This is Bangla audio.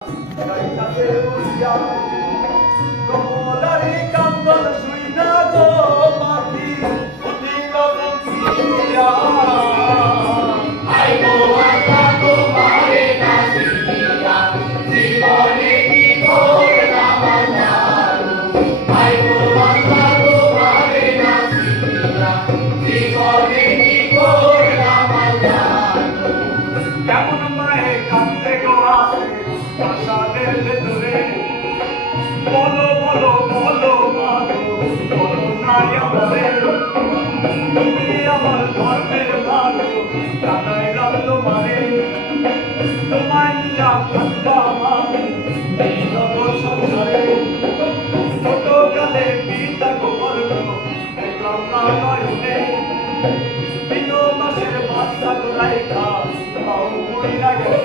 গাইতাছে বসিয়া কমলারি কান্দন শুইনা গো পাখি উঠিল বঙ্কিয়া আই গো আল্লাহ তোমারে নাসিয়া জীবনে কি করলাম জানো আই গো আল্লাহ তোমারে নাসিয়া জীবনে কি করলাম জানো কেমন মায়ে কান্দে গো আসে আষাঢ়ের ভেতরে বলো বলো বলো মাগো বলো নাই আমারে তুমি আমার ধর্মের ভালো কানাইলাম তোমারে তোমায় নিয়া থাকবাম আমি এই জগৎ সংসারে ছোটকালে পিতা গো বলল দেখলাম না নয়নে বিনো মাসের বাচ্চা গোড়াই খা পাও মুড়ি লাগে